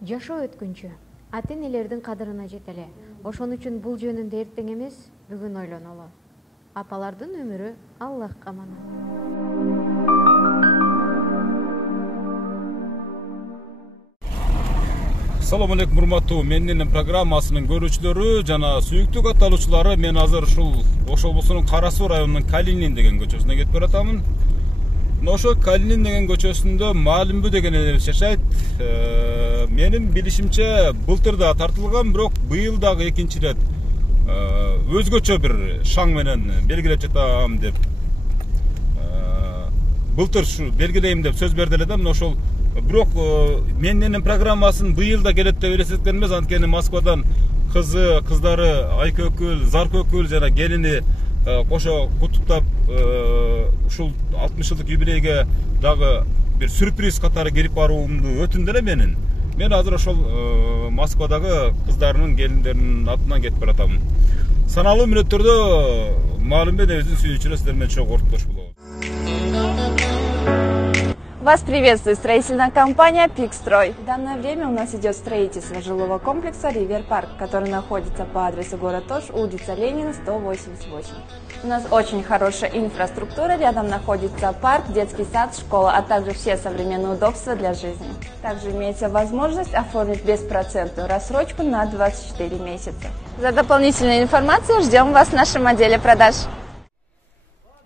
Жашоо өткүнчү ата-энелердин кадырына жетели. Ошон үчүн бул жөнүндө эртең эмес, бүгүн ойлонолу. Апалардын өмүрү Аллахка аманат. Assalamu alaikum урматтуу менин программасынын көрүүчүлөрү жана сүйүктүү катталуучулары. Мен азыр ушул Ош облусунун Кара Суу районунун Калинин деген көчөсүнө кетип баратамын. Ошо Калинин деген көчөсүндө Маалимбү деген элебиз жашайт. Менин билишимче былтыр да тартылган, бирок быйыл дагы экинчи ирет өзгөчө бир шаң менен белгилеп жатам деп былтыр ушу белгилейм деп сөз берди эле да. Мына ошол бирок менин программасын быйыл да келет деп элестеткен эмес. Анткени Москвадан кыздары Айкөкүл, Заркөкүл жана келини кошо куттуктап ушул 60 жылдык юбилейге дагы бир сюрприз катары келип баруумду өтүндү эле менин. Мен азыр ошол Москвадагы кыздарынын, келиндеринин атынан кетип баратам. Саналуу мүнөттөрдө Маалимбү энебиздин сүйүүчүлөрү сиздер менен чогуу ортош болобуз. Вас приветствует строительная компания «Пикстрой». В данное время у нас идет строительство жилого комплекса «Ривер Парк», который находится по адресу город Ош, улица Ленина, 188. У нас очень хорошая инфраструктура, рядом находится парк, детский сад, школа, а также все современные удобства для жизни. Также имеется возможность оформить беспроцентную рассрочку на 24 месяца. За дополнительной информацией ждем вас в нашем отделе продаж.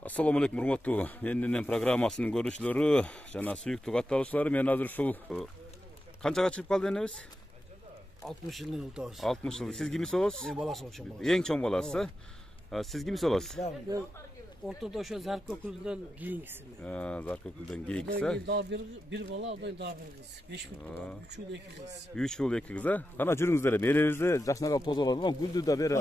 Assalamu alaikum урматтуу менин программасынын көрүүчүлөрү жана сүйүктүү катталуучулары. Мен азыр ушул канчага чыгып калды энебиз? 60 жылдын утабыз. 60 жыл. Сиз кимиз болосуз? Мен баласы чоң баласы. Эң чоң баласы. Сиз кимиз болосуз? Мен ортодо ошо Заркөкүлдөн кийинкисимин. Заркөкүлдөн кийинкиси. Дагы бир бала, одан дагы бир кыз. 5 жыл, 3 жыл 2 кыз. 3 жыл 2 кыз, а? Кана жүрүңүздөр эми. Элебизде жашнага тозуп алат. Гүлдү да бери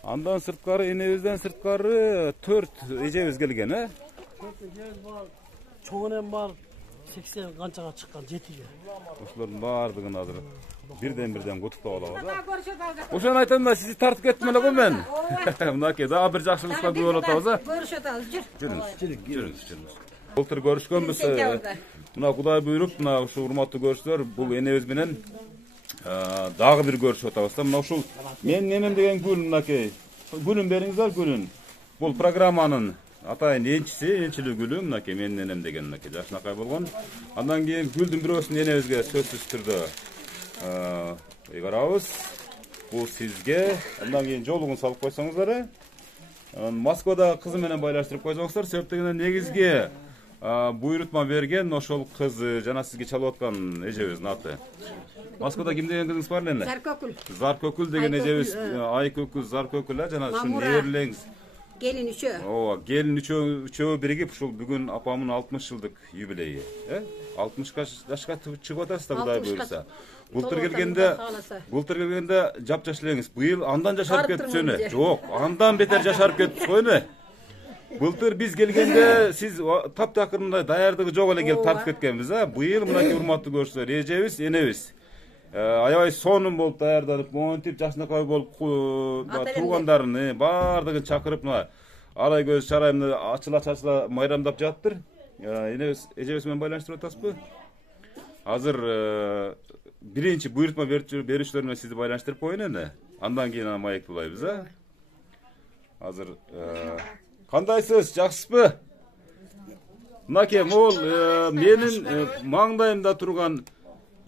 Андан сырткары, энебизден сырткары 4 эжебиз келген, 4 эжебиз бар. Чоңунен бар 80 канчага чыккан 7ге. Ошолордун баардыгын азыр бирден куттуктап алабыз. Ошону айтам да, сизди тартып кеттим эле го мен. Мынакей дагы бир жакшылыкка күбө болуп атабыз, а? Көрүшөт алып Жүрүңүз. Былтыр көрүшкөнбүз. Мына Кудай буйруп, мына ушу урматтуу көрүүчүлөр, бул энебиз менен дагы бир көрүшүп атабыз да. Мына ушул менин энем деген гүл, мынакей. Гүлүн бериңиздер, гүлүн. Бул программанын атайын энчилүү гүлү, мынакей менин энем деген мынакей жашынакай болгон. Андан кийин гүлдүн бирөөсүн энебизге сөзсүз түрдө ыйгарабыз. Бул сизге. Андан кийин жолугун салып койсоңуздар. Москвада кызы менен байлаштырып койсоңуздар. Себеп дегенде негизги буйрутма берген ошол кызы жана сизге чалып аткан эжебиздин аты. Москвада ким деген кызыңыз бар эле? Заркөкүл. Заркөкүл деген эжебиз, Айкөкүл, Заркөкүл, жана ушунун неберлеңиз. Келин үчөө. Ооба, келин үчөө биригип ушул бүгүн апамдын 60 жылдык юбилейи, 60 жашка чыгып атасыз да, Кудай буйруса. Былтыр келгенде жапжаш элеңиз. Быйыл андан жашарып кетипсиз. Жок, андан бетер жашарып кетипсиз го эне. Былтыр биз келгенде сиз таптакыр мындай даярдыгы жок эле келип тартып кеткенбиз, Быйыл мынакей урматтуу көрүүчүлөр, эжебиз, энебиз аябай сонун болуп даярданып, монтип жашнакай болуп туугандарын баардыгын чакырып, мына арай көз чарайымды ачыла майрамдап жатыптыр. Энебиз, эжебиз менен байланыштырып атасызбы? Азыр биринчи буйрутма берүүчүлөр менен сизди байланыштырып коеюн эне. Андан кийин маектуулайбыз, Азыр кандайсыз, жакшысызбы? Мынакей, могул менин маңдайымда турган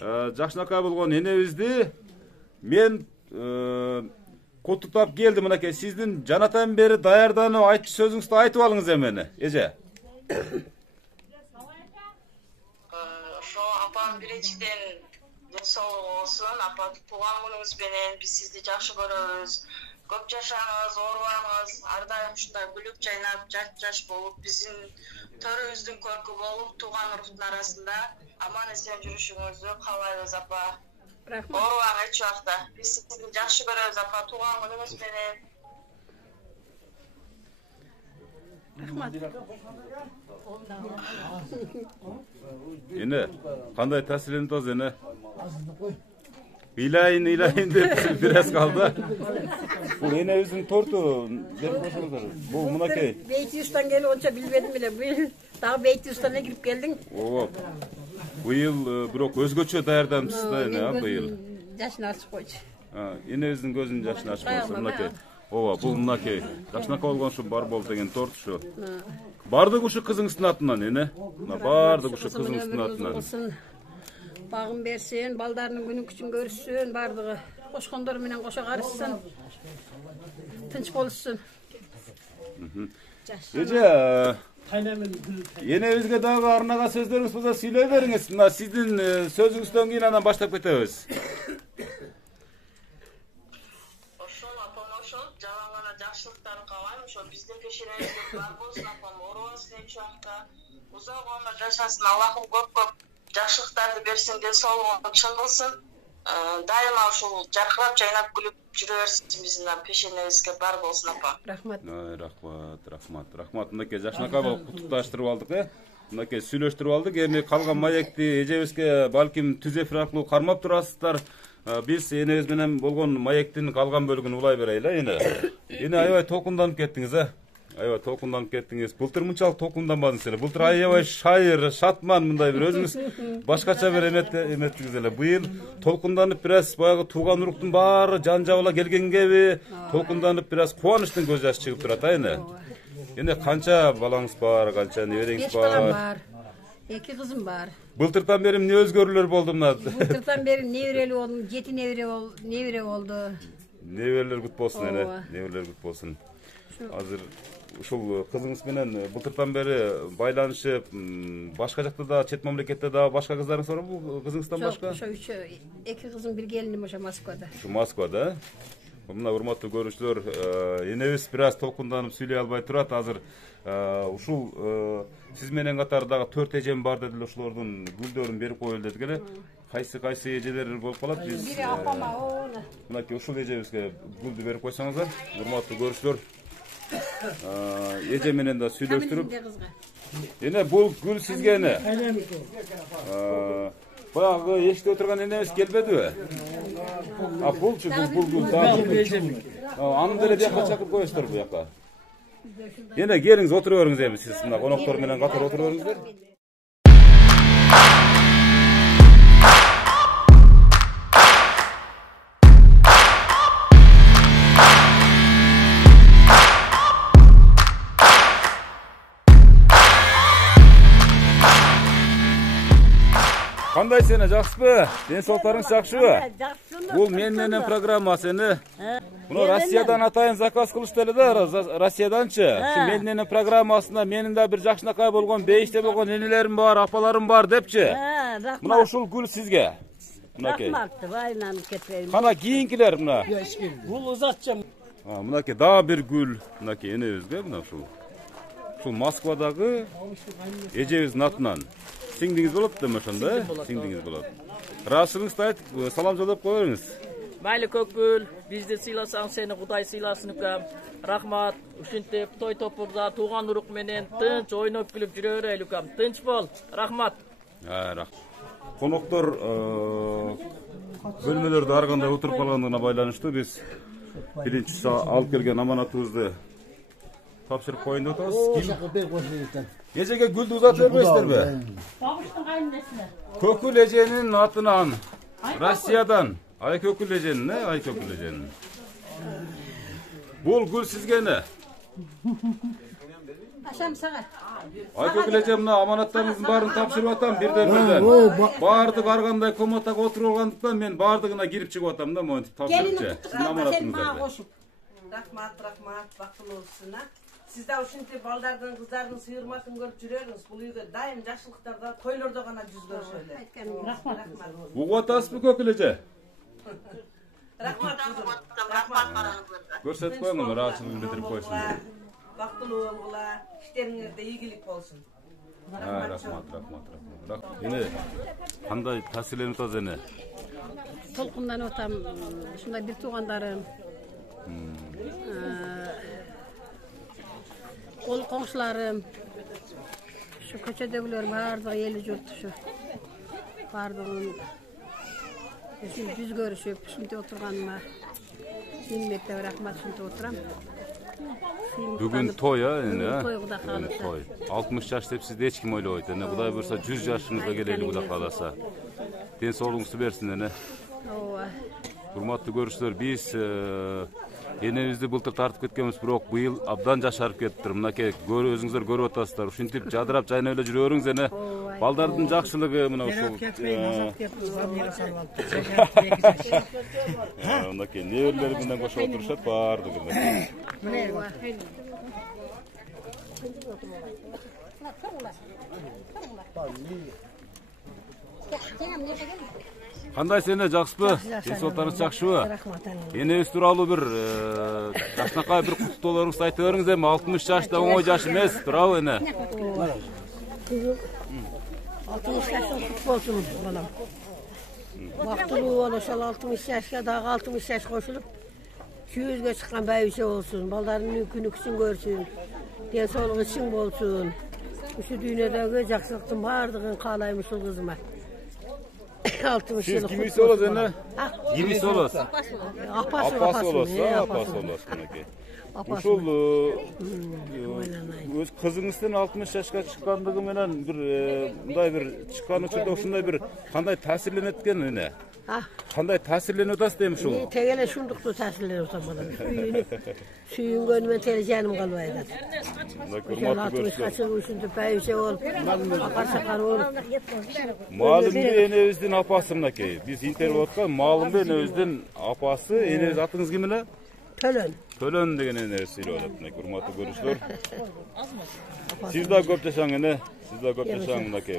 жакшынакай болгон энебизди мен куттуктап келдим. Мынакей, сиздин жанатан бери даярданып айтчу сөзүңүздү айтып алыңыз эми, эже. Ошо апам биринчиден ден соолугу болсун. Апа, тууган күнүңүз менен биз сизди жакшы көрөбүз. Көп жашаңыз, оорубаңыз, ар дайым ушундай күлүп жайнап, жаш болуп, биздин төрүбүздүн көркү болуп, тууган уруктун арасында аман эсен жүрүшүңүздү каалайбыз, апа. Оорубаң эч убакта. Биз сизди жакшы көрөбүз, апа, тууган күнүңүз менен. Эне, кандай таасирленип атасыз, эне? Ыйлайын деп бир аз калды. Бул энебиздин торту берип койсоңуздар. Бул мынакей. Бейти устан келип онча билбедим эле. Бул дагы Бейти устанына кирип келдиң. Ооба. Быйыл бирок өзгөчө даярданыпсыз да эне, быйыл. Жашын ачып койчу. Энебиздин көзүнүн жашын ачып койсо, мынакей. Ооба, бул мынакей. Жакшынака болгон ушу бар бол деген торт ушу. Бардык ушу кызыңыздын атынан, эне. Бардык ушу кызыңыздын атынан. Багым берсин, балдарынын күнүн күчүн көрүшсүн, бардыгы кошкондор менен кошо карышсын. Тынч болушsun. Эже, энебизге дагы арнага сөздөрүңүз болсо сүйлөй бериңиз. Мына сиздин сөзүңүздөн кийин анан баштап кетебиз. Ошол апам ошол жалаң гана жакшылыктарын каалайм. Ошо биздин пешенебизде бар болсун апам, оорубасын эч убакта. Узак өмүр жашасын, Аллахым көп-көп жакшылыктарды берсин, ден соолугун чың кылсын. Дайыма ушул жаркырап жайнап күлүп жүрө берсин биздин пешенебизге бар болсун апа. Рахмат. Рахмат. Мынакей жакшынакай болуп куттукташтырып алдык, Мынакей сүйлөштүрүп алдык. Эми калган маекти эжебизге балким түз эфир аркылуу кармап турасыздар. Биз энебиз менен болгон маектин калган бөлүгүн улай берели, Эне аябай толкунданып кеттиңиз, Аябай толкунданып кеттиңиз. Былтыр мынчалык толкунданбадыңыз эле. Былтыр аябай шайыр, шатман мындай бир өзүңүз башкача бир эметтиңиз эле. Быйыл толкунданып бир аз баягы тууган уруктун баары жан жабыла келгенgeби, толкунданып бир аз кубанычтын көз жашы чыгып турат, Эне канча балаңыз бар, канча небереңиз бар? 5 балам бар. 2 кызым бар. Былтырдан бери эмне өзгөрүүлөр болду мына? Былтырдан бери неберели болдум, 7 небере болду. Неберелер күт болсун, неберелер күт болсун. Азыр ушул кызыңыз менен былтырдан бери байланышып, башка жакта да, чет мамлекетте да башка кыздарыңыз барбы бул кызыңыздан башка? Ошо 2 кызым, 1 келиним ошо Москвада. Ошо Москвада, Мына урматтуу көрүүчүлөр, энебиз бир аз толкунданып сүйлөй албай турат. Азыр ушул сиз менен катар дагы 4 эжем бар дедиле, ошолордун гүлдөрүн берип коелу дедик эле. Кайсы эжелер болуп калат? Биз бири апама, мынакей ушул эжебизге гүлдү берип койсоңуздар, урматтуу көрүүчүлөр. Эже менен да сүйлөштүрүп. Эне бул гүл сизге эне. Баягы эшикте отурган энебиз келбедиби? Булчу бул гүл дагы. Аны деле бияка чакырып коесуздар буяка. Эне келиңиз отуруп бериңиз эми, сиз мына коноктор менен катар отуруп бериңиздер. Кандай сені жақсыбы? Ден соолуктарыңыз жакшыбы? Бул мен менен программасы эне. Муну Россиядан атайын заказ кылышты эле да, Россияданчы. Шу мен менен программасына менин да бир жакшынакай болгон, бейиште болгон энелерим бар, апаларым бар депчи. Мына ушул гүл сизге. Мынакей. Рахмат, байланып кетпейм. Кана кийинкилер мына. Бул узатчам. Мынакей дагы бир гүл, мынакей энебизге мына ушул. Ушул Москвадагы эжебиздин атынан. Сиңдиңиз болот да ошондо, сиңдиңиз болот. Ыраазычылыгыңызды айтып, салам жолдоп коюңуз. Майли көкгүл, бизди сыйласаң сени Кудай сыйласын укам. Рахмат. Ушинтип той топурда тууган урук менен тынч ойноп күлүп жүрө берели укам. Тынч бол. Рахмат. Рахмат. Коноктор бөлмөлөрдө ар кандай отуруп калгандыгына байланыштуу биз биринчи алып келген аманатыбызды тапшырып коюн деп атабыз. Эжеге гүлдү узатып бербейсиздерби? Бабыштын кайнесине. Көкүл эженин атынан Россиядан Айкөкүл эженин, Айкөкүл эженин. Бул гүл сизге эне. Ашам сага. Айкөкүл эже мына аманаттарыңыздын баарын тапшырып атам бирден. Баардык ар кандай комнатага отуруп алгандыктан мен баардыгына кирип чыгып атам да, монтип тапшырыпчы. Сиздин аманатыңыздар. Рахмат, бактылуу болсун. Siz de uşunti baldardan kızlardan sıyırmasını görüp жүрөрүңүз. Бұл үйге дайым жакшылыктарда, тойлордо гана жүз көрүшөлү. Рахмат. Угуп атасызбы Көкүл эже? Рахмат. Көрсөтүп коюңуз, ыраазычылыгын билдирип койсун. Бактылуу болгула, иштериңерде ийгилик болсун. Рахмат. Эне кандай таасирленип атасыз эне? Толкунданып атам, ушундай бир туугандарым. Кол коңшуларым, şu köçedegilер баардыгы эли журт şu баардыгын жүз көрүшүп, ушинтип отурганыма миннеттеп рахмат, ушинтип отурам. Bugün toy ha ene. Toy Kuda kalasa. Toy. 60 yaş dep sizde hiç kim oylaydı. Ne Kuday buyursa 100 yaşınızda geleli Kuda kalasa. Den sağlığınızı versin ene. Ova. Hurmatlı görüşler, biz enebizdi былтыр тартып кеткенбиz, бирок быйыл абдан жашарып кетиптир. Мынакей өзүңүздөр көрүп атасыздар. Ушинтип жадырап жайнап эле жүрөңүз эне. Балдардын жакшылыгы мына ушул. Мынакей неберлери менен кошо отурушат баардыгы. Кандай сене жакшысызбы? Денсаулыктарыңыз жакшыбы? Энебиз тууралуу бир жакшынакай бир куттуктоолоруңузду айтып бериңиз эми. 60 жашта оңой жаш эмес, туурабы эне? 60 yaşın kutlu olsun balam. Baktırığı oluşal 60 yaşa daha 60 yaş koşulup 200'e çıkan beyse olsun. Ballarının günüksün görsün. Densoğluğu için olsun. Şu dünyada jakşılıktın bardığın kalaymış o kızıma. 60 Siz yılı kimisi olasın ene? Kimisi olasın? Apası olasın. Ушул өз кызыңыздын 60 жашка чыккандыгы менен бир мындай бир чыккан учурда ушундай бир кандай таасирленет экен эне? Кандай таасирленип атасыз дейм ушул? Тегеле шундукту таасирленип атам балам. Сүйүнгөнүмөн теле жаным калбай атат. Урматтуу көрүшүлөр. Ушинтип байбише болуп, апар-сакар болуп. Маалымбек энебиздин апасы мынакей. Биз интервью аткан Маалымбек энебиздин апасы, энебиз атыңыз ким эле? Төлөн. Төлөн деген эне сүйлөп атат. Мынакей урматтуу көрүшүлөр. Сиз да көп жашаң эне. Siz de көп жашаң мынакей.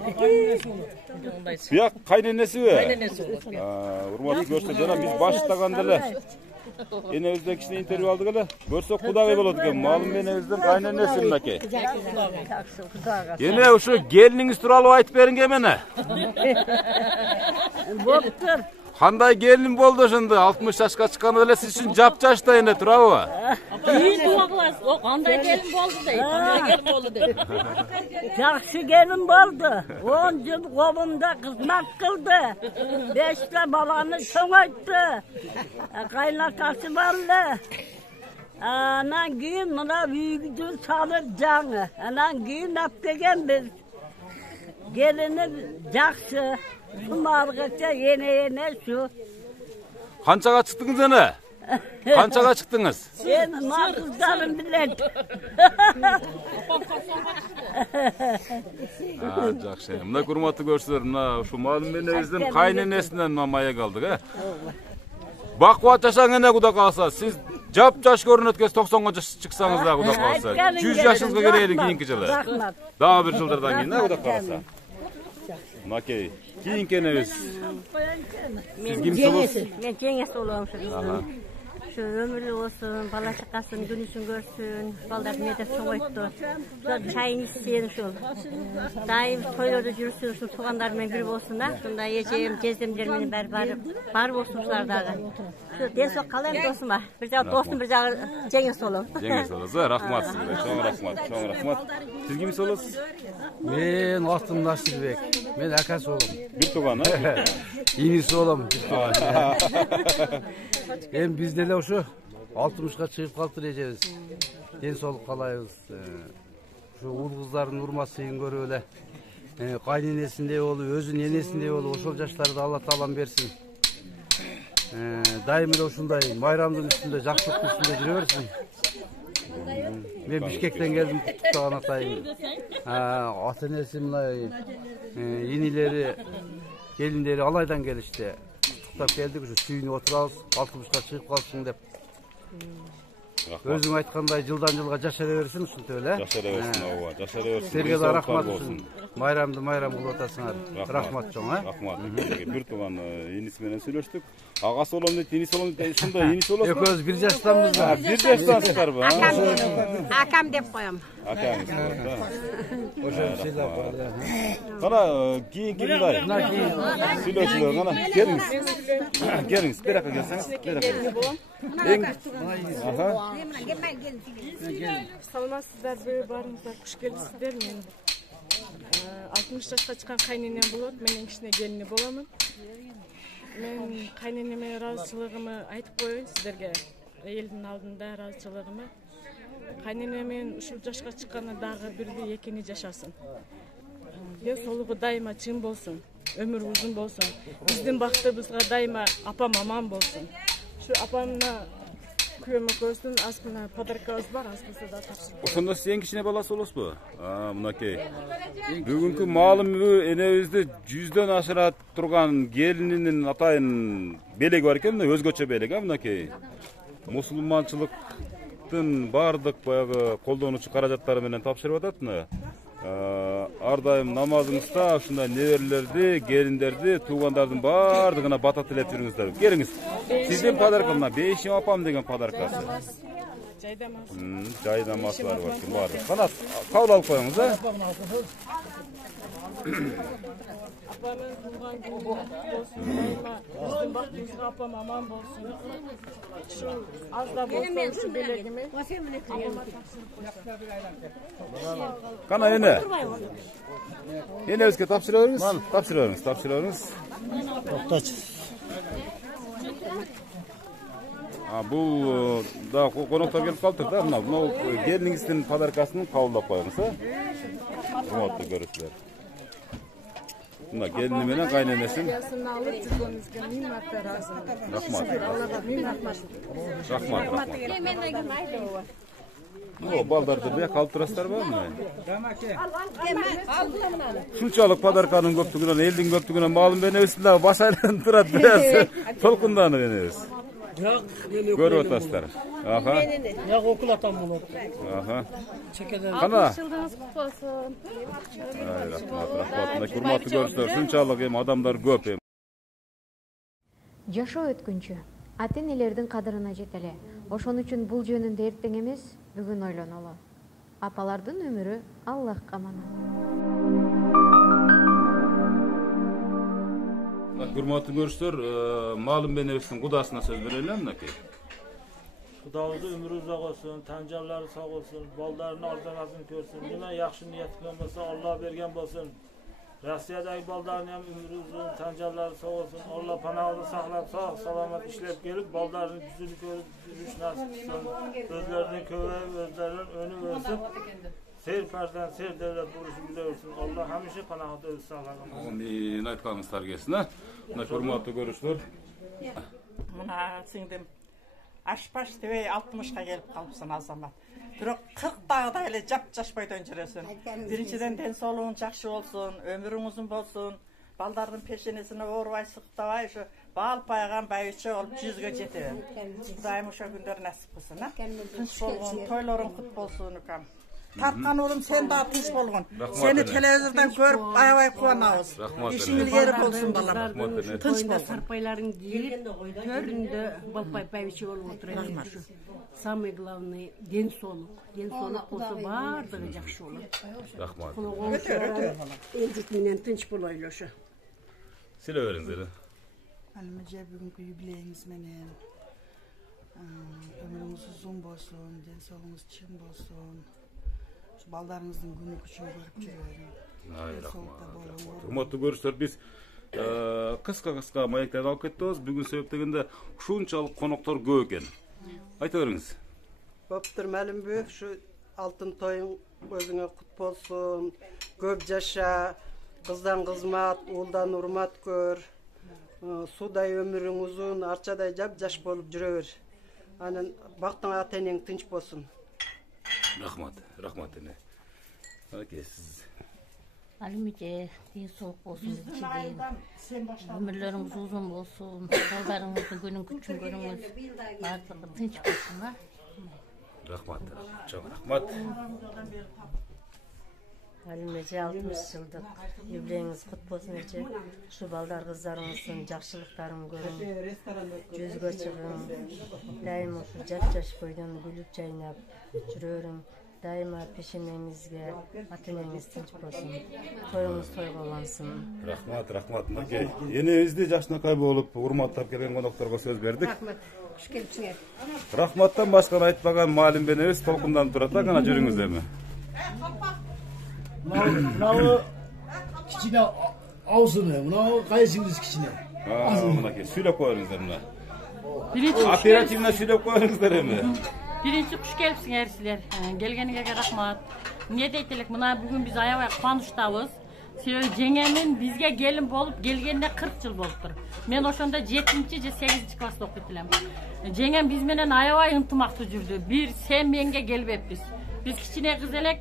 Бияк кайненесиби? Кайненеси болот. Урматтуу көрсө жана биз баштаганда эле энебизден кичине интервью алдык эле. Көрсөк кудагай болот экен. Маалым энебиздин кайненеси мынакей. Эне ушу келиниңиз тууралуу айтып бериңиз эмне? Болуптур. Кандай келин болду ошондо 60 жашка чыкканда эле сиз үчүн жапжашта эне турабы? İyi dua kılarsın. O kanday gelin oldu deyip. Kanday gelin oldu deyip. Жақсы gelin boldu. 10 yıl kolumda kızmak kıldı. 5 de balanı çoğalttı. Kaynatası vardı. Anan gün buna büyüdü çalıp canı. Anan gün aptegen biz. Gelini жақсы. Şu margıça yene şu. Kançaga çıktınız ene? Kançaga çıktınız? Sen mahsuslarım bilen. Жақсы. Мына урматтуу көрсөлөр, мына ушу Маалым энебиздин кайненесинен мамая калдык, э? Бакубат жашаң эне Куда калса. Сиз жап-жаш көрүнөт экенсиз 90га чыксаңыз да Куда калса. 100 жашыңызга келели кийинки жылы. Дагы бир жылдардан кийин, Куда калса. Мынакей, кийинки энебиз. Сиз кимсиз болосуз? Мен жеңесі болуым şu ömürlü olsun, bala çıkasın, günüsün görsün, balдар mede çoğayıptı. Şu çayını içsin, şu daim toylarda yürüsün, şu tuğanlarмен bir olsunlar. Şunda yiyeceğim, cezdemlerinin bar olsunlar dağı. Şu densoq kalayım dostum var. Bir jağı dostum, bir jağı jеңес olum. Жеңес olası, rahmat sizге, çoğun rahmat. Siz kimsiz olасыз? Men Алтын Насирбек. Men akasi olum. Bir tuğan, ha? İnisi olum. Hem bizde de şu 60'ga çıkıp kalktır ecemiz. Densoğluk kalayız. Şu ul kızların urmasıyın görü öyle. Kaynenesinde oğlu, özün enesinde oğlu. Oşol yaşları da Allah talan versin. Daim öyle şunday. Bayramdın üstünde, jakşılıktın üstünde жүрөберсин. Men Bişkekten geldim, tuttağın atayım. Ata-enesi mınay, yenileri, gelinleri alaydan gelişti. Tuttap geldik, şu suyunu oturalım, 60'ga çıkıp kalsın dep. Özün aytkanday жылдан жылга жашара берсин, ушинтип эле. Жашара берсин, ооба, жашара берсин. Силерге да рахмат болсун. Майрамды майрам кылып атасыңар. Рахмат чоң, а? Рахмат. Бир туган иниси менен сүйлөштүк. Агасы болом дейт, иниси болом дейт. Ушундай иниси болосузбу? Экөөбүз бир жаштанбыз да. Бир жаштансыздарбы? Акам деп коем. Акаңыз. Ошо сыйлап коелу. Кана кийинки мындай. Сүйлөшүлөр кана. Келиңиз. Келиңиз, бер жака келсеңиз, бер жака. Саламатсыздарбы, баарыңыздар куш келипсиздер. Мен 60 жашка чыккан кайненем болот, менен кичине келини боламын. Мен кайненеме ыраазычылыгымды айтып коеюн сиздерге, элдин алдында ыраазычылыгымды. кайнене менен ушул жашка чыкканда дагы бирди экини жашасын. Ден соолугу дайыма чын болсун, өмүрү узун болсун. Биздин бактыбызга дайыма апам аман болсун. Şu apamla köyüme koysun, aslında padarkağız var, aslında da tavsiye. Ошондо сен кичине баласы болосузбу? Мынакей. Бүгүнкү маалымыбы энебизди 100дөн ашыра турган келининин атайын белеги бар экен, өзгөчө белеги, мынакей. Мусулманчылыктын бардык баягы колдонуучу каражаттары менен тапшырып атат мына. Ар дайым намазыңызда ушундай неберелерди, келиндерди, туугандардын бардыгына бата тилеп жүрүңүздөр. Келиңиз. Сиздин подарка мына Бейшим апам деген подаркасы. Жайдамасылар бар экен баары. Канат, кабыл алып коюңуз, а? Apamın tuğan günü olsun, dayıma bizim baktığımızda apam aman bolsun. Şu az da bolsun şu belegimi. Kana ene. Ene özge tapşırıyoruz. Tapşırıyoruz. To'xtachi. Bu da konoqlar kelip kaldık da mına geliningizдің padarkasını kavulap koyuңuz, ha? Umutlu görürsüler. Buna gelini menen kaynenesin. Rahmat. O baldarda bir kalıp turaslar var mı? Şunçalık padarkanın köptüğünden, eldin köptüğünden malum beni üstünde başaylan turat biraz tolkundanı beni üst. Görüp otaslar. Aha. Ya okul atam bunu. Aha. Çekeden. Kana. Rahmat. Hurmatlı görüşler. Şunçalık hem adamlar köp hem. Жашоо өткүнчү ата-энелердин кадырына жетеле. Ошон үчүн бул жөнүндө эртең эмес, бүгүн ойлонолу. Апалардын өмүрү Аллахка аманат. Hurmatlı görüşler, malum benevisinin kudasına söz verelim mi? Kudamızda ömrü uzak olsun, tancarları sağ olsun, baldarını arzamasını görsün. Nime yaxşı niyet kılınmasa Allah bergen bolsun. Rossiyadagi baldarın hem ömrü uzun, tancarları sağ olsun. Allah panahını saklap, sağ salamat işlep gelip baldarını yüzünü görüp yürüyüş nasip etsin. Özlerinin köve, özlerinin önü versin. Seyirperden seyir devlet buluşu bile olsun. Allah hemşe panahını öz sağlasın. Amin. Aytkanınız targesine. Hurmatlı görüşler. Mına singdim. Aşpaş tevey 60'a gelip kalıpsın azamat. Bирок 40 dağda ele jap-jaş boydan жүрөсүн. Биринчиден ден соолугуң жакшы болсун, өмүрүң узун болсун, балдардын пешенесине оорубай сыктабай, ушу бал пайган байыча болуп 100гө жетебин. Кудайым ошо күндөр насип кылсын, а? Тынч болгон, тойлоруң кут болсун укам. Тарткан улум сен да тынч болгон. Сени телевизордон көрүп аябай кубанабыз. Ишиң илгери болсун балам. Тынч бол. Сарпайларың жирип, төрүндө балпай байыча болуп отурат. Самый главный ден соолук. Ден соолук болсо бардыгы жакшы болот. Рахмат. Элдик менен тынч болойлу ошо. Силе бериңиздер. Алимеже бүгүнкү юбилейиңиз менен өмүрүңүз узун болсун, ден соолугуңуз чың болсун. Балдарыңыздын күнү күчүн көрүп жүрөйүн. Hurmatlı görüşler, biz kıska mayekterde alıp kettiğiz. Bugün sebep degende şunçalık konuklar köp eken. Ayta beriniz. Boptur Мәлімбек, şu altın toyun özüne kut bolsun. Köp yaşa, kızdan kızmat, uğuldan urmat gör. Suday ömürüň uzun, arçaday jap-jaş bolup jüreber. Anan baktın ata-eneň tınç bolsun. Rahmat ene. Okey, siz. Alimece, den soğuk bolsun bizden. Ömürlerimiz uzun bolsun. Baldarыңыздын günün küçün görüңüz. Bardygy tınç bolsun ha. Rahmat. Çok rahmat. Alimece 60 yıldık. Yübleğiniz kut bolsun ece. Şu baldar kızlarыңыздын жақшылықтарын көрün. Жүзгө чыгың. Daima şu жап-жаш бойдан gülüp жайнап жүрөрүң. Daima peşememizge ata-enеңиz тынч болсун. Toyuңuz toyго улансын. Rahmat. Okey. Enebizdi жашынакай болуп, урматтап келген конокторго сөз бердик. Рахмат. Куш келипсиңер. Rahmattan başkаны айтпаган малим бенебиз толкундан турат, гана жүрүңүз эми. Мынау кичине аусуну, мынау кайсыңыз кичине? Мынакей, сүйлөп коюңуздар мына. Оперативно сүйлөп коюңуздар эми. Birinci kuş gelipsiңер силер. Келгениңерге рахмат. Не дейт элек, мына бүгүн биз аябай кубанычтабыз. Себеби жеңемин бизге келин болуп келгенине 40 жыл болуптур. Мен ошондо 7-чи же 8-чи класста окуйт элем. Жеңем биз менен аябай ынтымактуу жүрдү. Бир сен менге келбеппиз. Биз кичине кыз элек,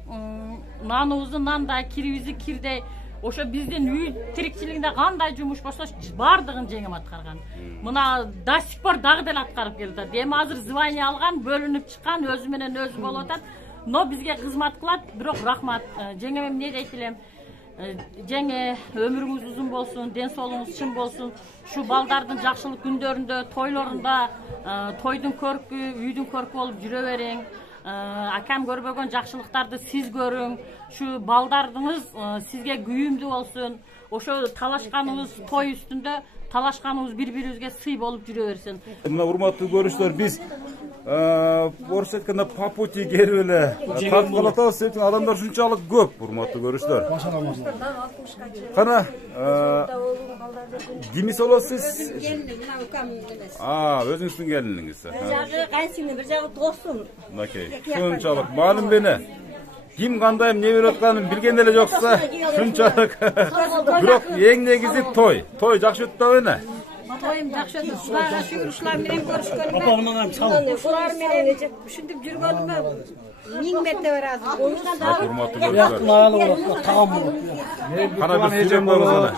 наныбызды нандай, кирибизди кирдей. Ошо биздин үй тирикчилигинде кандай жумуш болсо бардыгын жеңем аткарган. Мына до сих пор дагы деле аткарып келатат. Эми азыр звание алган, бөлүнүп чыккан, өзү менен өзү болуп атат. Но бизге кызмат кылат, бирок рахмат. Жеңем эмне дейт элем? Жеңе өмүрүңүз узун болсун, ден соолугуңуз чын болсун. Şu балдардын жакшылык күндөрүндө, тойлорунда, тойдун көркү, үйдүн көркү болуп жүрө бериң. Акам көрбөгөн жакшылыктарды сиз көрүң. Şu балдардыңыз сизге күйүмдүү болсун. Ошо талашканыбыз той үстүндө, талашканыбыз бири-бирибизге сый болуп жүрө берсин. Мына урматтуу көрүүчүлөр, биз орусча айтканда по пути келип эле тарткан атабыз, себептен адамдар ушунчалык көп, урматтуу көрүүчүлөр. Кана кимис болосуз? Өзүңүздүн келиниңиз. Бир жагы кайсыңы, бир жагы досум. Мынакей, ушунчалык маалым бени. Ким кандай эмне берип атканын билген эле жокса, ушунчалык. Бирок эң негизи той. Той жакшы өттү эне. Toyum жакшы өтүп, Кудайга шүгүр, ушулар менен көрүшкөнүмө. Апамнан салып. Ушулар менен ушинтип жүргөнүмө 1000 мәртебе ыраазы. Урматтуу көрүүчүлөр. Кана бир сүйлөп коебуз.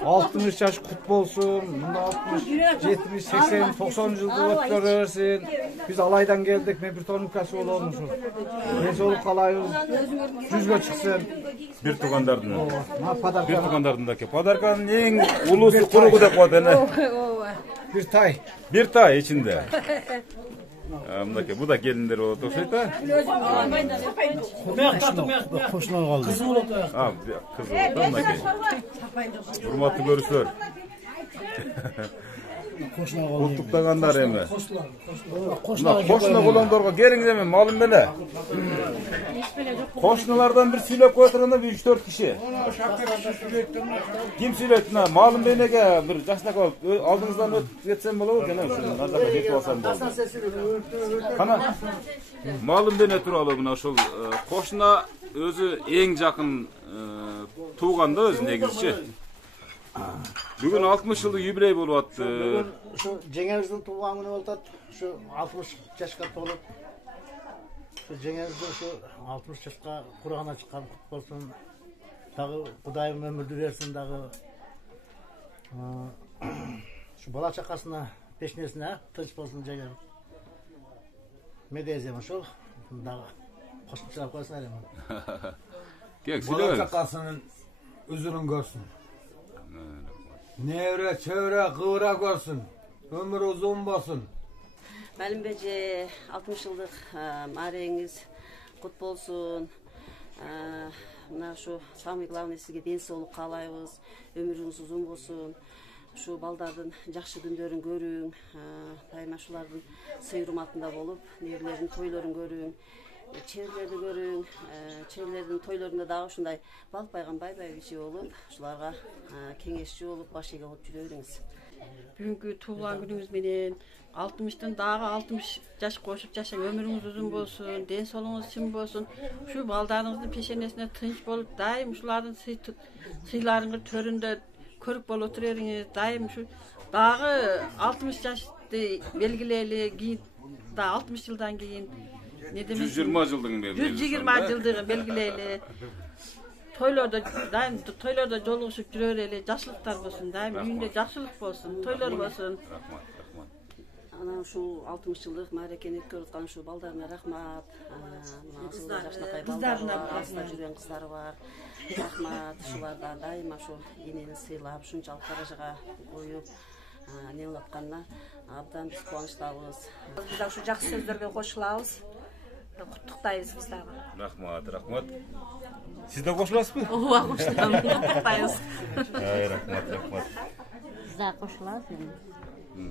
60 жаш кут болсун, мында 60, 70, 80, 90 жылды өткөрө берсин. Биз алайдан келдик, мен бир тонукасы болом ушу. Ден соолук каалайбыз. Жүзгө чыксын. Бир туугандардын. Бир туугандардын да кеп. Подарканын эң улуусу куругу деп коет эне. Бир тай. Бир тай ичинде. Мынакей, бу да келиндер болот окшойт да? Кошуна калды. Кыз болот. Кыз болот, мынакей. Урматтуу көрүүчүлөр. Куттуктагандар эми. Кошуна колондорго келиңиз эми, малым беле. Кошуналардан бир сүйлөп кое турганда 3-4 киши. Ким сүйлөйт? Малым бенеге бир жакшынакай болуп, алдыңыздан өтүп кетсем болобу экен, ушуну назарга жетип алсам болду. Кана малым бене тууралуу мына ошол кошуна өзү эң жакын тууган да өзү негизичи. Бүгүн 60 жылдык юбилей болуп атты. Ушу жеңемиздин туулган күнү болуп атат. Ушу 60 жашка толуп. Жеңемизди ушу 60 жашка курагана чыккан кут болсун. Дагы Кудайым өмүрдү берсин дагы. Ушу бала чакасына, пешнесине тынч болсун жеңем. Медезем ошол дагы кошумчалап койсун элем. Бала чакасынын өзүрүн көрсүн. Nevre, çevre, kıvra görsün. Ömür uzun bolsun. Мәлім бәже 60 жылдық мареңіз құт болсын. Мына шу самый главный сізге ден соолук каалайбыз. Өмүрүңүз узун болсун. Шу балдардын жакшы күндөрүн көрүң. Дайыма шулардын сый урматында болуп, небелердин тойлорун көрүң. Чеберлерди көрүң. Чеберлердин тойлорунда дагы ушундай балык байган байбайбичи болуп, ушуларга кеңешчи болуп, баш ийге болуп жүрө бериңиз. Бүгүнкү туулган күнүңүз менен 60-тан дагы 60 жаш кошуп жашаң, өмүрүңүз узун болсун, ден соолугуңуз чың болсун. Ушу балдарыңыздын пешенесине тынч болуп, дайым ушулардын сыйларыңыз төрүндө көрүп болуп отура бериңиз. Дайым ушу дагы 60 жашты белгилейли, кийин да 60 жылдан кийин 120 жылдыгын белгилейли. 120 жылдыгын белгилейли. Тойлордо жолугушуп жүрө берели, жакшылыктар болсун, дайым үйүндө жакшылык болсун, тойлор болсун. Ана ушул 60 жылдык мааракени өткөрүп аткан ушул балдарына рахмат. Кыздарына аста жүргөн кыздары бар. Рахмат, ушулардан дайыма ушу энени сыйлап, ушунчалык даражага коюп, не болуп атканына абдан биз кубанычтабыз. Биз да ушу жакшы сөздөргө кошулабыз. Куттуктайбыз биз дагы. Рахмат, рахмат. Siz de koşulasınız mı? Ova koşulalım. Kutlayız. Rahmat, rahmat. Siz de koşulasınız.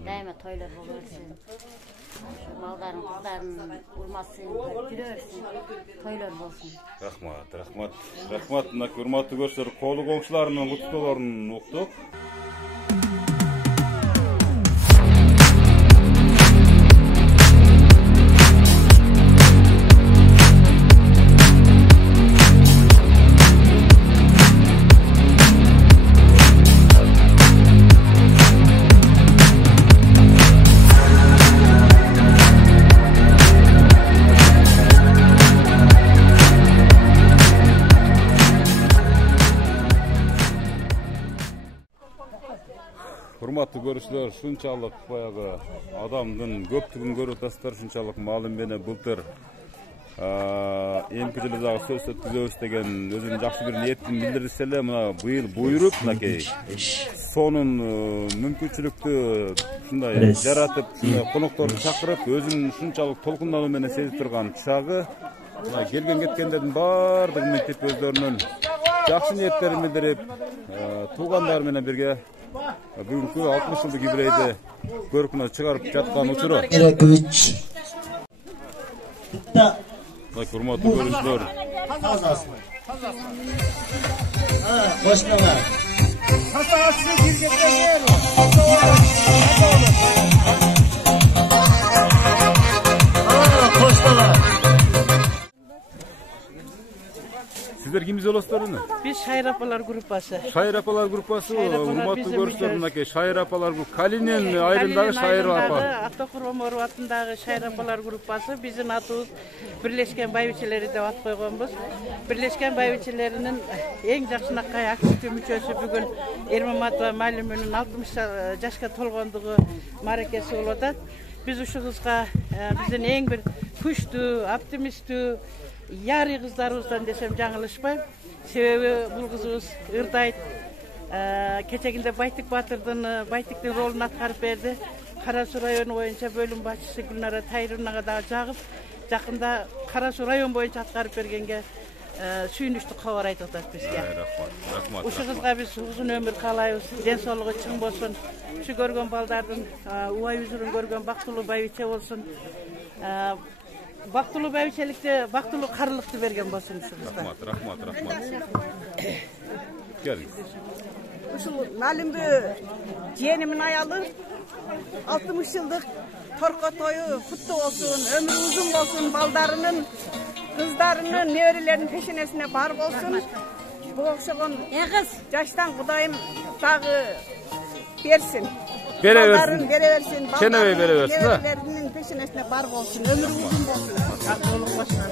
Daima toylar olursun. Şu baldarın, kızların urmasın, yürürsün. Toylar olsun. Rahmat, rahmat. Rahmat, hurmatlı görüşler. Kolu komşularının kutlularını okuduk. Hurmatly görüşler, şunçalık bayağı adamdın köptügün görüp atasızlar, şunçalık malum beni bultur. Emki жылы дагы сөз өткүзөбүз деген өзүнүн жакшы бир ниетин билдирсе эле мына быйыл буйруп мынакей сонун мүмкүнчүлүктү ушундай жаратып конокторду чакырып өзүнүн ушунчалык толкундалуу менен сезип турган чагы келген кеткендердин баардыгы мектеп өздөрүнүн жакшы ниеттерин билдирип туугандары менен бирге бүгүнкү 60 жылдык юбилейди көркүнө чыгарып жаткан учуру. Hurmatly görüşler. Qo'shnilar. Sizler kimiz olasızlar mı? Biz Şair Apalar Gruppası. Şair Apalar Gruppası, hurmatly görüşler mınakey. Şair Apalar bu Kalinin ayrımdagı Şair Apa. Atokur Omorov atındagı Şair Apalar Gruppası bizin atыбыз Birleşken Baybiçileri dep at koygonбуз. Birleşken Baybiçilerinin en жакшынакай активдүү мүчөсү бүгүн Эрмаматова Малимөнүн 60 жашка толгондугу мааракеси болуп атат. Biz ушул кызга биздин эң бир күчтүү, оптимисттүү Ярый кыздарыбыздан десем жаңылышпайм. Себеби бул кызыбыз ырдайт. Кечегинде Байтик Батырдын Байтиктин ролун аткарып берди. Кара Суу району боюнча бөлүм башчысы Гүлнара Тайрунага дагы жагып, жакында Кара Суу район боюнча аткарып бергенге сүйүнүчтүү кабар айтып атат бизге. Рахмат. Ушул кызга биз узун өмүр каалайбыз. Ден соолугу чың болсун. Ушу көргөн балдардын убай үзүрүн көргөн бактылуу байбиче болсун. Бактылуу байбичеликте бактылуу карылыкты берген болсун ушубузга. Рахмат. Келиңиз. Ушул Налимбү жээнимин аялы 60 жылдык торко тою куттуу болсун, өмүрү узун болсун, балдарынын, кыздарынын, неберелеринин пешенесине бар болсун. Буга окшогон жаштан Кудайым дагы берсин. Бере берсин. Кенебей бере берсин да. Неберелеринин пешенесине бар болсун, өмүрү узун болсун. Сактуулук болсун.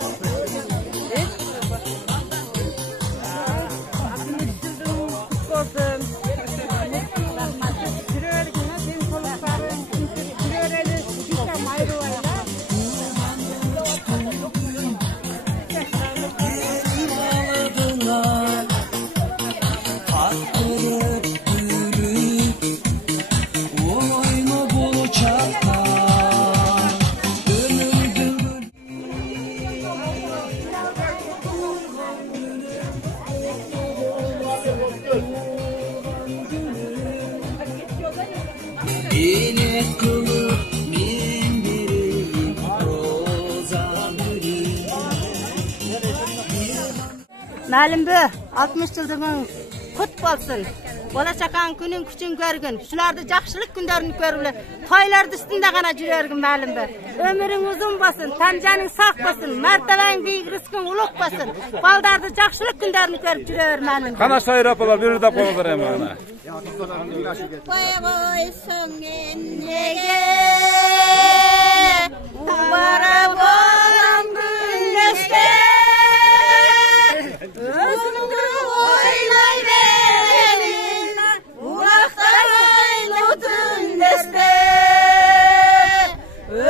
Nalimbe 60 жылдыгың кут болсун. Болачакан күнүн күчүн көргүн. Шуларды жакшылык күндөрүн көрүлө. Тойлорду үстүндө гана жүрөргүм Nalimbe. Өмүрүң узун болсун, танжаның сак болсун, мартабаң бийик, рызкың улук болсун. Балдарды жакшылык күндөрүн көрүп жүрөр Nalimbe. Кана Шайыр апалар бир да коңуздар эми ана. Койсоң эмнеге бара болам күндөшкө өзүңдү ойлой беремин убактабайны түндөшкө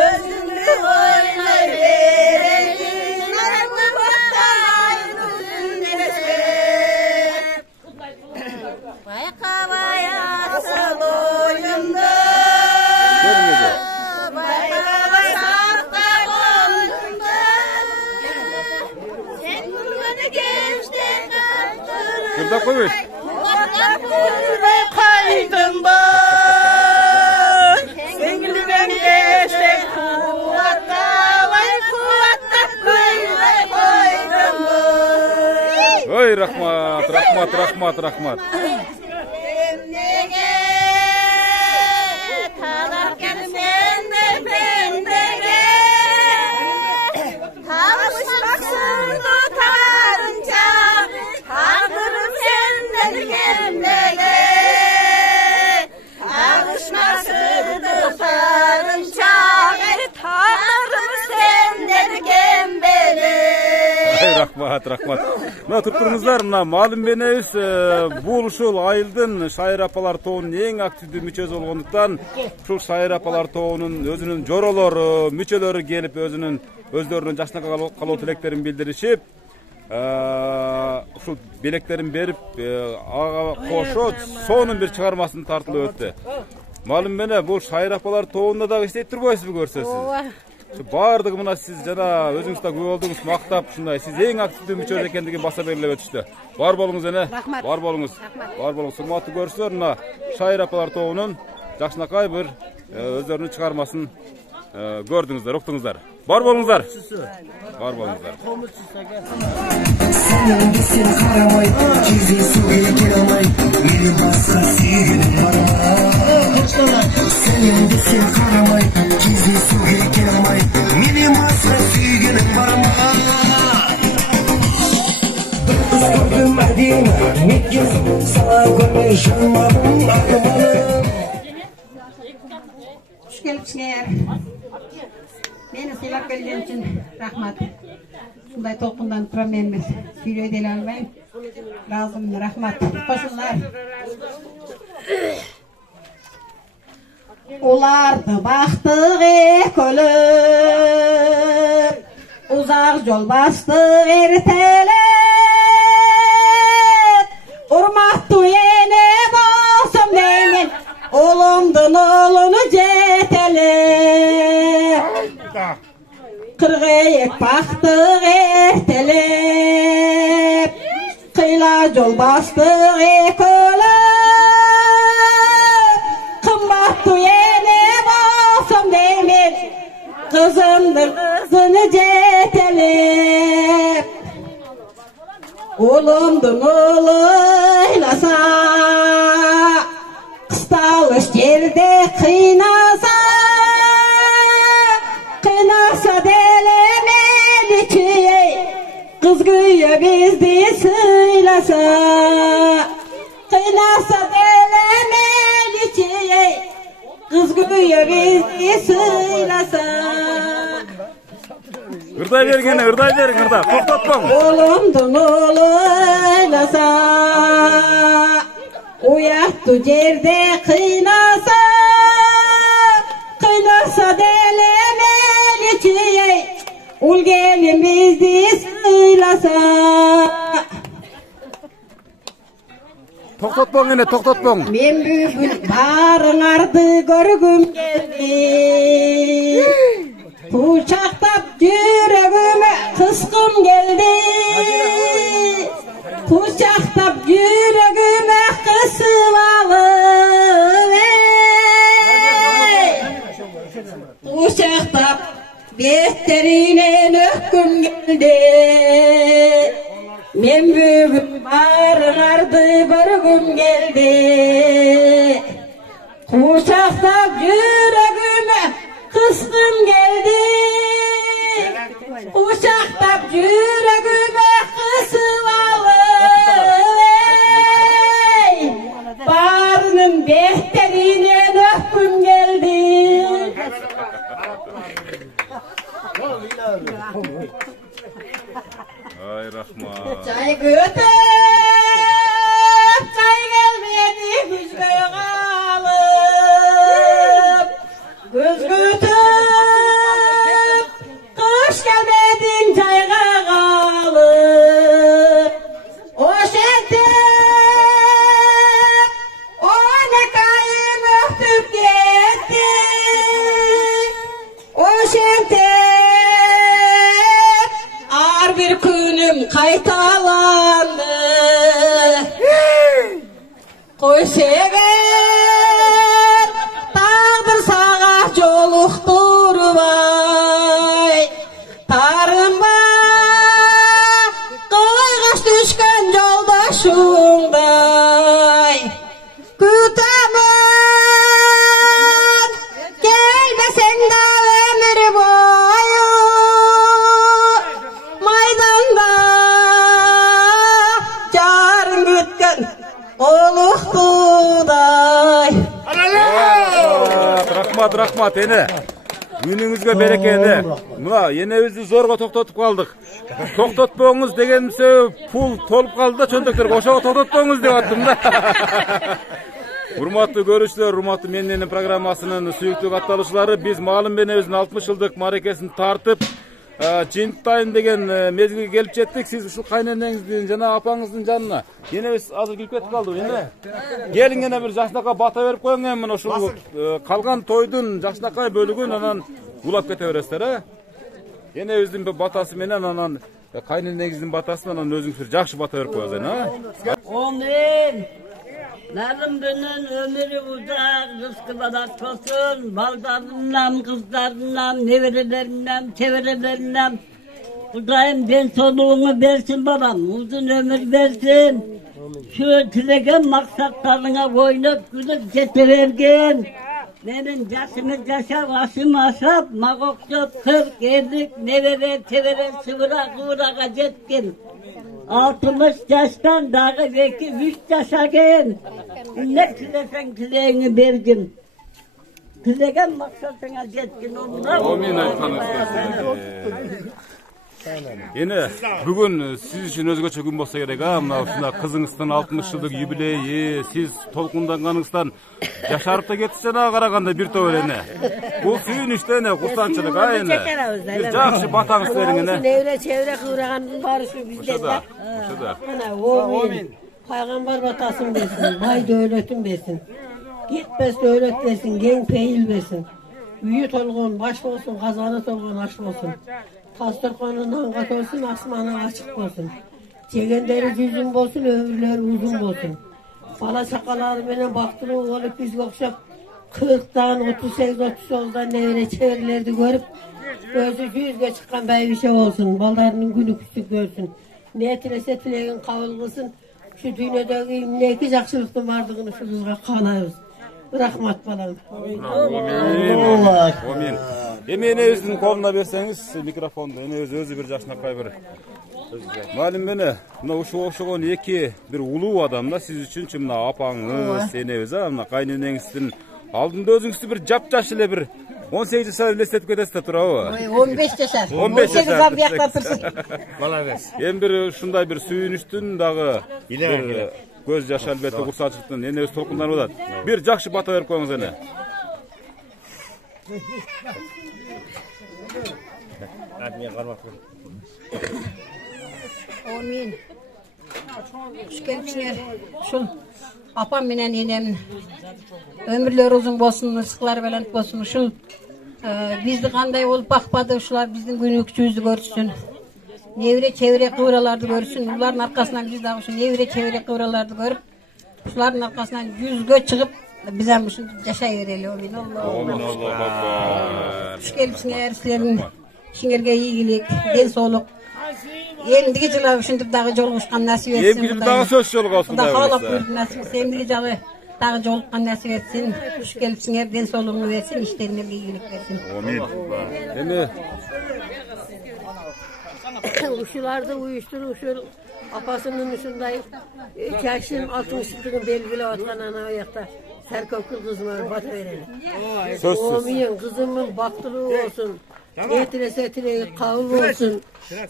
өзүңдү ойлой беремин убактабайны түндөшкө байкабай асыл оюмду байкабай сакта кондумду сен күлгөнү кештен каттырып Кырдап койбойт. Кырдап койдумбу сен күлгөн кештен кубаттабай кубаттап көйбөй койдумбу. Ой, рахмат. Эмнеге талапкер сенден пендеге табышмаксың тутарынча тагдырым сенден кемдеге табышмаксың тутарынча тагдырым сенден кембеге. Рахмат. Мына туруңуздар, мына Малым Бенебиз бул ушул айылдын шайыр апалар тобунун эң активдүү мүчөсү болгондуктан ушул шайыр апалар тобунун өзүнүн жоролору, мүчөлөрү келип өздөрүнүн жашнакка калуу тилектерин билдиришип, ушул белектерин берип, ага кошо сонун бир чыгармасын тартылып өттү. Малым Бене, бул шайыр апалар тобунда дагы иштейт турбайсызбы көрсөсүз? Бардыгы мына сиз жана өзүңүз да күбө болдуңуз, мактап ушундай сиз эң активдүү мүчө экендигин баса белгилеп өтүштү. Бар болуңуз эне. Бар болуңуз. Бар болуңуз. Урматтуу көрүүчүлөр, мына шайыр апалар тобунун жакшынакай бир өздөрүнүн чыгармасын көрдүңүздөр, уктуңуздар. Бар болуңуздар. Бар болуңуздар. Sen karamay, çizgi kelе алмай, мени баска сүйгөнүм барма. Sen karamay, çizgi kelе алмай, мени баска сүйгөнүм барма. Bir kız gördüm Medine, Mekke, sana görmey жанмадым, арманым. Hoş gelipsizler. Meni silap kelgen için rahmat. Şunday толкундан турам мен сүйлөй деле албайм. Разым, рахмат. Кошунлар. Уларды бактык экөлөп, узак жол бастык эртелеп. Урматтуу эне болсом деймин, улумдун улуну жетелеп. Кыргыйык бактык эртелеп, кыйла жол бастык экөлөп. Кымбаттуу эне болсом деймин, кызымдын кызыны жетелеп. Улумдун улу ыйласа, кысталыш жерде кыйнаса, кыйнаса деле меличи, кыз күйө бизди сыйласа. Кыйнаса деле меличи, кыз күйө бизди сыйласа. Ырдай бериң, ырда, токтотпоң. Улумдун улу ыйласа, уяттуу жерде кыйнаса, кыйнаса деле меличи, ул келин бизди сыйласа. Токтотпоң эне, токтотпоң. Мен бүгүн барыңарды көргүм келди. Кучактап жүрөгүмө кыскым келди. Кучактап жүрөгүмө кысып алып. Кучактап беттеринен өккүм келди. Мен бүгүн барыңарды көргүм келди. Кучактап жүрөгүмө кыскым келди. Кучактап жүрөгүмө кысып алып. Барынын беттеринен өккүм келди. Ай, рахмат. Çay götüp, çay gelmedi güzgü kalıp. Göz götüp, kış gelmedin çayga kalıp. O şentip, o ne kayım öptüp gitti. O şentip, ar bir günüm kaytalandı. Koy sever, tağdır sağa jolukturbay. Tarınma, kıygaç düşkön joldaşыңдай. Kütemün, gelmesen de ömür boyu. Maydanda, jarın kütken oluktuday. Рахмат, эне. Günüңüzge berekeli. Muna enebizdi zorga toktotуп kaldık. Toktotpoңуз деген себеп pul tolup kaldı da çöntөктөр ошого токтотпоңуз деп аттым да. Урматтуу көрүүчүлөр, урматтуу Менденин программасынын сүйүктүү катталуучулары, биз Маалым Бенебиздин 60 жылдык маракесин тартып, жыйынтайын деген мезгилге келип жеттик. Сиз ушул кайненеңиздин жана апаңыздын жанына энебиз азыр келип кетип калдык, эне. Келиңене бир жакшынакай бата берип коюң, эми ушул калган тойдун жакшынакай бөлүгүн анан улап кете бересиздер, э? Энебиздин батасы менен анан кайненеңиздин батасын анан өзүңүз бир жакшы бата берип коюңуз, э? Amin. Narımdının ömrü uzak, rızkı badat olsun, ballarından, kızlarından, nevelelerinden, çevrelerinden. Kudayım ben soluğunu versin babam, uzun ömür versin. Şu tilegen maksatlarına koyup gülüp getirirken. Benim yaşımız yaşa, başım asap, magokçop, 40, 50, nevele, çevere, sıvıra, kıvırağa jetkin. 60 yaştan dağı belki 3 yaşa gel. Ne tilesen tileğini bergin. Tilegen maksatına jetkin. Amin aytkanыңыз келсин. Ene, bugün siz için özgöçe gün bolsa gerek ha. Mına ушундай kızыңыздын 60 жылдык юбилейи, siz толкунданганыңыздан жашарып да кетсен караганда бир топ эне. Бул сүйүнүчтө эне, курсанчылык а эне. Бир жакшы батаңыз бериң эне. Nevre çevre kıvraganın barışı bizde de. Ana oğlum. Peygamber batasın besin, bay devletin besin. Gitmez devlet besin, gen peyil besin. Büyü tolgun baş olsun, kazanı tolgun aş olsun. Pastırkanından kat olsun, asmanı açık olsun. Çegenderi yüzün olsun, ömürleri uzun olsun. Bala şakaları bana baktırı olup biz okşap 40'dan 38-39'dan nevre çevrelerdi görüp gözü yüzge çıkan beyvişe olsun. Ballarının günü küçük görsün. Ne tilese tileğin kabul kılsın. Şu dünyadaki ne ki jakşılıktın vardığını şu kızga kalayız. Rahmat balam. Amin. Эми энебиздин колуна берсеңиз микрофонду, энебиз өзү бир жакшынакай бир. Малым мени, мына ушул окшогон эки бир улуу адам да сиз үчүнчү мына апаңыз, энебиз, мына кайненеңиздин алдында өзүңүздү бир жапжаш эле бир 18 жашар элестетип кетесиз да туурабы? 15 жашар. 15 жашар. Биякта турсун. Молодец. Эми бир ушундай бир сүйүнүчтүн дагы бир көз жаш албетте курсанчылыктын энебиз толкунданып атат. Бир жакшы бата берип коюңуз эне. Amin. Hoş gelmişler. Şul apam menen enemin ömürleri uzun bolsun, rizqlar baland bolsun. Şul bizdi qanday olup bakmadı, uşular bizdin günlükçübüzdü görsün. Nevre çevre kıvralardı görsün. Uların arkasından biz de uşun nevre çevre kıvralardı görüp uşuların arkasından yüzgö çıkıp bizden bu şimdi yaşayıvereli. Amin. Allah. Hoş gelmişler sizlerin işinlerge iyilik, den soğuluk. Endigi жылы ушинтип дагы жолугушкан насип этсин. Эмки жыл дагы сөз жолугасың. Кудай каалап буйруп насип этсин. Эмдиги жылы дагы жолуккан насип этсин. Туш келипсиңер, ден соолугуңду берсин, иштериңерге ийгилик берсин. Амин. Эми ушуларды уюштуруп ушул апасынын ушундай жашын 60-жылдыгын белгилеп аткан ана аякта Serkökül kızıma bat verelim. Oğlumun kızımın baktılığı olsun. Etilese tileği kavul olsun.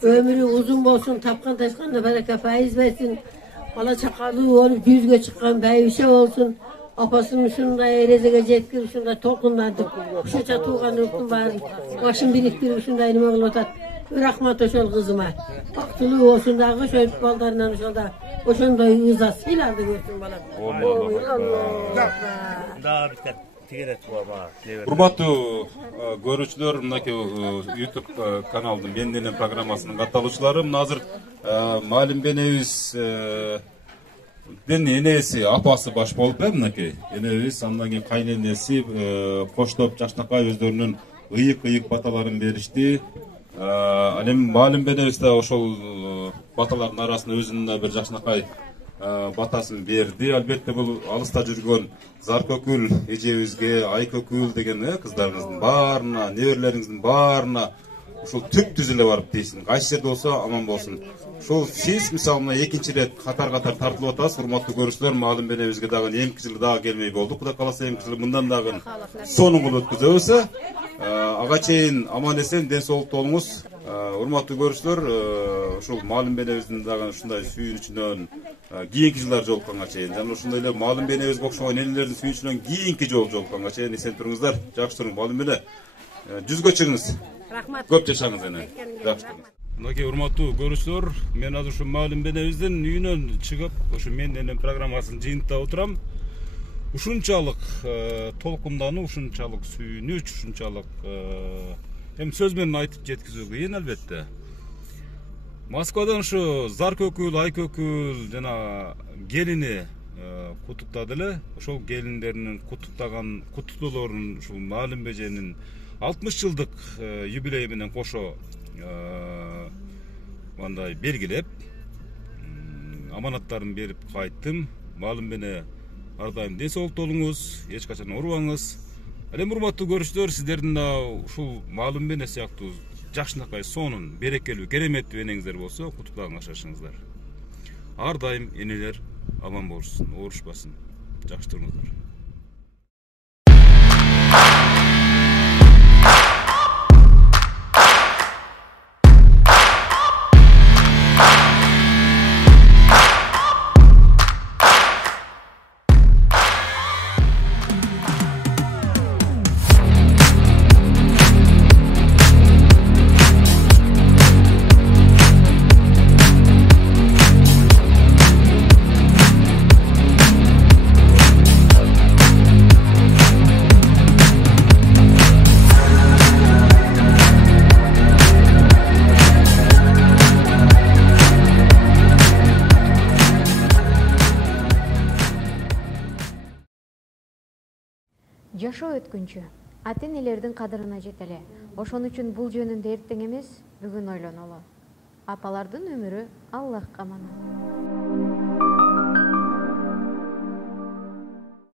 Ömrü uzun olsun. Tapkan taşkanla bereke faiz versin. Bala çakalığı olup yüzge çıkan beyvişe olsun. Apasının şunda erezege cetkir, şunda tokunladık. Şu çatuğan ırkın var. Başım biriktirip şunda elime kılotat. Rahmat oşol kızıma. Baktılığı olsun dağı şöyle ballarından oşolda. Oşonda yığızas. Hilardı görsün bana. Daha bir tigeret var. Урматтуу көрүүчүлөр, мынакей YouTube каналдын Менденин программасынын катталуучулары, мына азыр Маалым Бенебиздин энеси, апасы баш болуп мынакей. Энебиз андан кийин кайненеси коштоп жакшынакай өздөрүнүн ыйык баталарын беришти. Ал эми Маалым Бенебиз да ошол баталардын арасында өзүнүн бир жакшынакай батасын берди. Албетте бул алыста жүргөн Заркөкүл эжебизге, Айкөкүл деген кыздарыңыздын баарына, неберелериңиздин баарына ушул түп түз эле барып тийсин. Кайсы жерде болсо аман болсун. Ушул сиз мисалы мына экинчи ирет катар тартылып атасыз. Урматтуу көрүүчүлөр, Маалым Бенебизге дагы эмки жылы дагы келмей болду. Кудай кааласа эмки жылы мындан дагы сонун кылып өткүзөбүз. Ага чейин аман эсен ден соолукта болуңуз. Урматтуу көрүүчүлөр, ушул Маалым бенебиздин дагы ушундай сүйүнүчүнөн кийинки жылдар жолукканга чейин жана ошондой эле Маалым бенебизге окшогон энелердин сүйүнүчүнөн кийинки жолу жолукканга чейин эсен туруңуздар, жакшы туруңуз. Маалым бене жүзгө чыгыңыз. Рахмат. Көп жашаңыз эне. Жакшы туруңуз. Мынакей урматтуу көрүүчүлөр, мен азыр ушу Маалым бенебиздин үйүнөн чыгып, ушу мен энем программасын жыйынтап отурам. Ушунчалык толкундануу, ушунчалык сүйүнүч, ушунчалык эми сөз менен айтып жеткизүү кыйын албетте. Москвадан ушу зар көкүл, ай көкүл жана келини куттуктады эле. Ошол келиндеринин куттуктаган куттуктоолорун ушул Маалым беженин 60 жылдык юбилеи менен кошо мындай белгилеп, аманаттарын берип кайттым. Маалым бене ар дайым ден соолукта болуңуз, эч качан оорубаңыз. Эми урматтуу көрүүчүлөр, сиздердин да ушул Маалым бене сыяктуу жакшынакай сонун, берекелүү, кереметтүү энеңиздер болсо, куттуктаган ашашыңыздар. Ар дайым энелер аман болушсун, оорушпасын. Жакшы туруңуздар. Жашоо өткүнчү ата-энелердин кадырына жетеле. Ошон үчүн бул жөнүндө эртең эмес, бүгүн ойлонолу. Апалардын өмүрү Аллахка аманат.